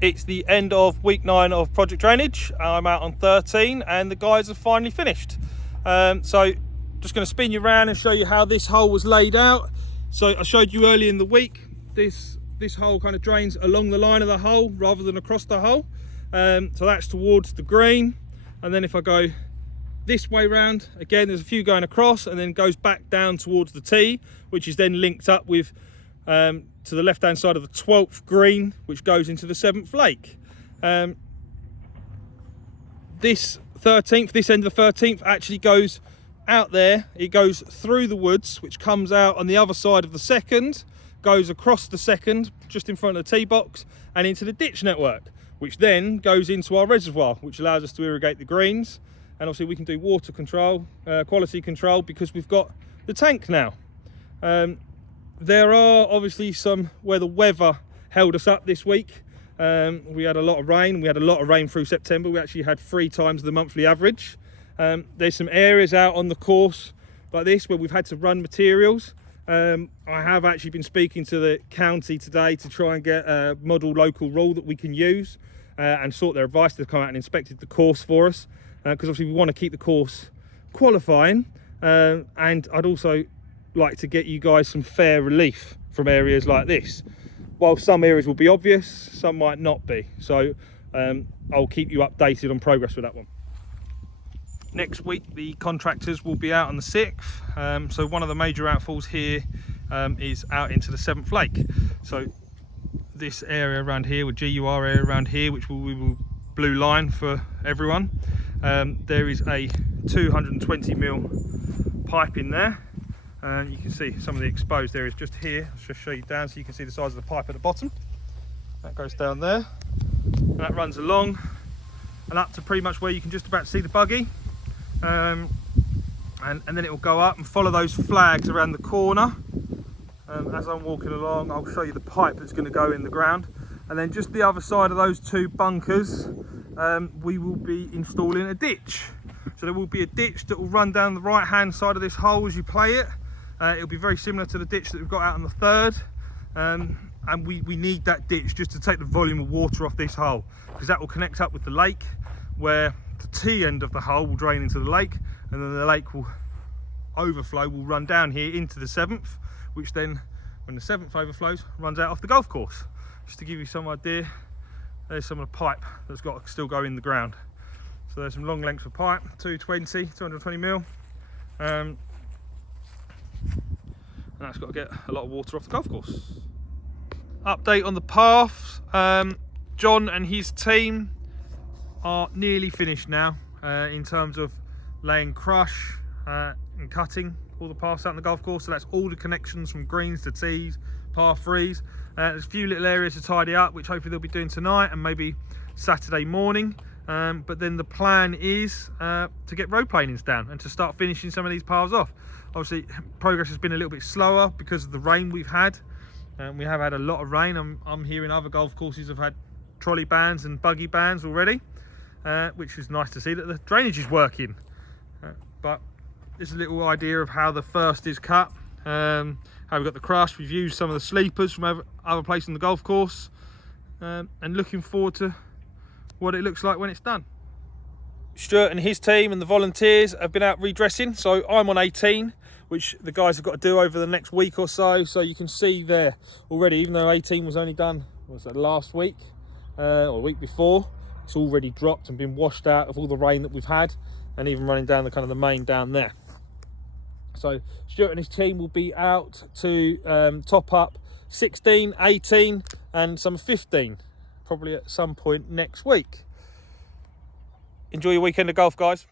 It's the end of week 9 of project drainage. I'm out on 13 and the guys have finally finished. So just going to spin you around and show you how this hole was laid out. So I showed you early in the week, this hole kind of drains along the line of the hole rather than across the hole. So that's towards the green. And then if I go this way round, again there's a few going across and then goes back down towards the tee, which is then linked up with to the left hand side of the 12th green, which goes into the 7th lake. This end of the 13th actually goes out there. It goes through the woods, which comes out on the other side of the 2nd, goes across the 2nd just in front of the tee box and into the ditch network, which then goes into our reservoir, which allows us to irrigate the greens. And obviously we can do water control, quality control, because we've got the tank now. There are obviously some where the weather held us up this week. We had a lot of rain. We had a lot of rain through September. We actually had 3 times the monthly average. There's some areas out on the course like this where we've had to run materials. I have actually been speaking to the county today to try and get a model local rule that we can use and sought their advice. They've come out and inspected the course for us because obviously we want to keep the course qualifying, and I'd also like to get you guys some fair relief from areas like this. While some areas will be obvious, some might not be. So I'll keep you updated on progress with that one. Next week the contractors will be out on the 6th. So one of the major outfalls here is out into the 7th lake. So this area around here, with GUR area around here, which we will blue line for everyone, there is a 220mm pipe in there. And you can see some of the exposed areas just here. I'll just show you down so you can see the size of the pipe at the bottom. That goes down there, and that runs along and up to pretty much where you can just about see the buggy. And then it will go up and follow those flags around the corner. As I'm walking along, I'll show you the pipe that's going to go in the ground. And then just the other side of those 2 bunkers, we will be installing a ditch. So there will be a ditch that will run down the right hand side of this hole as you play it. It'll be very similar to the ditch that we've got out on the 3rd, and we need that ditch just to take the volume of water off this hole, because that will connect up with the lake, where the T end of the hole will drain into the lake, and then the lake will overflow, will run down here into the 7th, which then, when the 7th overflows, runs out off the golf course. Just to give you some idea, there's some of the pipe that's got to still go in the ground. So there's some long lengths of pipe, 220mm, and that's got to get a lot of water off the golf course. Update on the paths. John and his team are nearly finished now in terms of laying crush and cutting all the paths out on the golf course. So that's all the connections from greens to tees, par 3s. There's a few little areas to tidy up, which hopefully they'll be doing tonight and maybe Saturday morning. But then the plan is to get road planings down and to start finishing some of these paths off. Obviously progress has been a little bit slower because of the rain we've had. We have had a lot of rain. I'm hearing other golf courses have had trolley bans and buggy bans already, which is nice to see that the drainage is working. But this is a little idea of how the first is cut, how we've got the crush. We've used some of the sleepers from other places on the golf course, and looking forward to what it looks like when it's done. Stuart and his team and the volunteers have been out redressing, so I'm on 18, which the guys have got to do over the next week or so. So you can see there already, even though 18 was only done, what was that, last week or week before, it's already dropped and been washed out of all the rain that we've had, and even running down the kind of the main down there. So Stuart and his team will be out to top up 16, 18 and some 15, probably at some point next week. Enjoy your weekend of golf, guys.